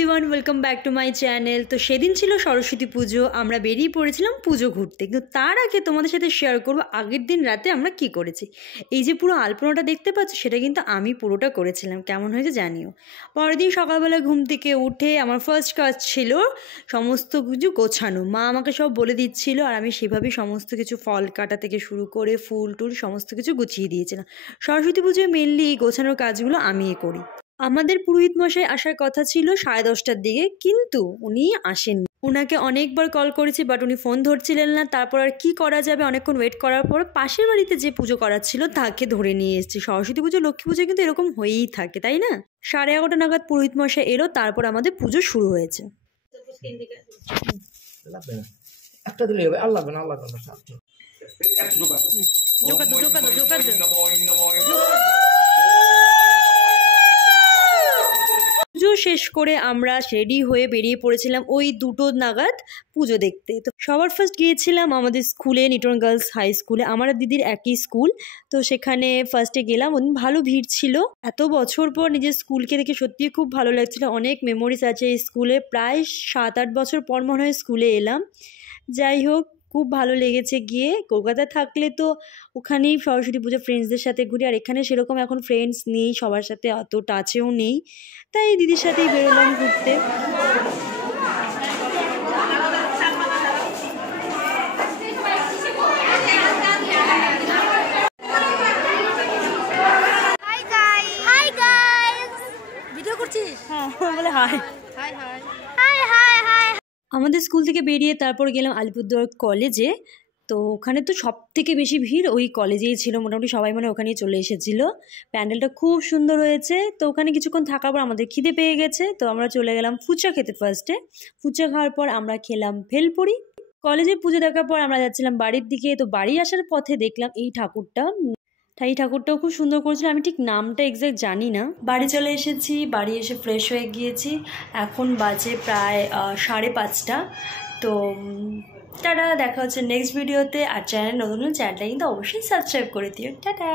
Everyone, welcome back to my channel. তো সেদিন ছিল সরস্বতী পুজো, আমরা বেরিয়ে পড়েছিলাম পুজো ঘুরতে। কিন্তু তার আগে তোমাদের সাথে শেয়ার করবো আগের দিন রাতে আমরা কি করেছি। এই যে পুরো আলপনাটা দেখতে পাচ্ছ, সেটা কিন্তু আমি পুরোটা করেছিলাম। কেমন হয়েছে জানিও। পরের দিন সকালবেলা ঘুম থেকে উঠে আমার ফার্স্ট কাজ ছিল সমস্ত কিছু গোছানো। মা আমাকে সব বলে দিচ্ছিল, আর আমি সেভাবেই সমস্ত কিছু ফল কাটা থেকে শুরু করে ফুল টুল সমস্ত কিছু গুছিয়ে দিয়েছিলাম। সরস্বতী পুজোয় মেনলি এই গোছানোর কাজগুলো আমিই করি। আমাদের পুরোহিত মশাই আসার কথা ছিল 10:30টার দিকে, কিন্তু উনি আসেননি। ওনাকে অনেকবার কল করেছি, বাট উনি ফোন ধরছিলেন না। তারপর আর কি করা যাবে, অনেকক্ষণ ওয়েট করার পর পাশের বাড়িতে যে পুজো করার ছিল তাকে ধরে নিয়ে এসেছি। সরস্বতী পুজো লক্ষ্মী পুজো কিন্তু এরকম হয়েই থাকে, তাই না? 11:30 নাগাদ পুরোহিত মশাই এলো, তারপর আমাদের পুজো শুরু হয়েছে। একটা দিলে হবে, আল্লাহ না আল্লাহ পুজো শেষ করে আমরা রেডি হয়ে বেরিয়ে পড়েছিলাম ওই 2টো নাগাদ পুজো দেখতে। তো সবার ফার্স্ট গিয়েছিলাম আমাদের স্কুলে, নিউটন গার্লস হাই স্কুলে, আমার দিদির একই স্কুল। তো সেখানে ফার্স্টে গেলাম, ভালো ভিড় ছিল। এত বছর পর নিজের স্কুলকে দেখে সত্যিই খুব ভালো লাগছিল। অনেক মেমোরিজ আছে এই স্কুলে, প্রায় 7-8 বছর পর মনে হয় স্কুলে এলাম। যাই হোক, খুব ভালো লেগেছে গিয়ে। কলকাতায় থাকলে তো ওখানেই সরস্বতী পুজো ফ্রেন্ডসদের সাথে ঘুরি, আর এখানে সেরকম এখন ফ্রেন্ডস নেই, সবার সাথে অত টাচেও নেই। তাই দিদির সাথেই বেরোলাম ঘুরতে। ভিডিও করছিস? হ্যাঁ, বলে হাই। আমাদের স্কুল থেকে বেরিয়ে তারপর গেলাম আলিপুরদুয়ার কলেজে। তো ওখানে তো সব থেকে বেশি ভিড় ওই কলেজেই ছিল, মোটামুটি সবাই মানে ওখানেই চলে এসেছিলো। প্যান্ডেলটা খুব সুন্দর হয়েছে। তো ওখানে কিছুক্ষণ থাকার পর আমাদের খিদে পেয়ে গেছে, তো আমরা চলে গেলাম ফুচকা খেতে। ফার্স্টে ফুচকা খাওয়ার পর আমরা খেলাম ভেলপুরি। কলেজে পুজো দেখার পর আমরা যাচ্ছিলাম বাড়ির দিকে। তো বাড়ি আসার পথে দেখলাম এই ঠাকুরটাও খুব সুন্দর করেছিল, আমি ঠিক নামটা এক্সাক্ট জানি না। বাড়ি চলে এসেছি, বাড়ি এসে ফ্রেশ হয়ে গিয়েছি। এখন বাজে প্রায় 5:30। তো টাটা, দেখা হচ্ছে নেক্সট ভিডিওতে। আর চ্যানেল নতুন চ্যানেলটা কিন্তু অবশ্যই সাবস্ক্রাইব করে দিও। টাটা।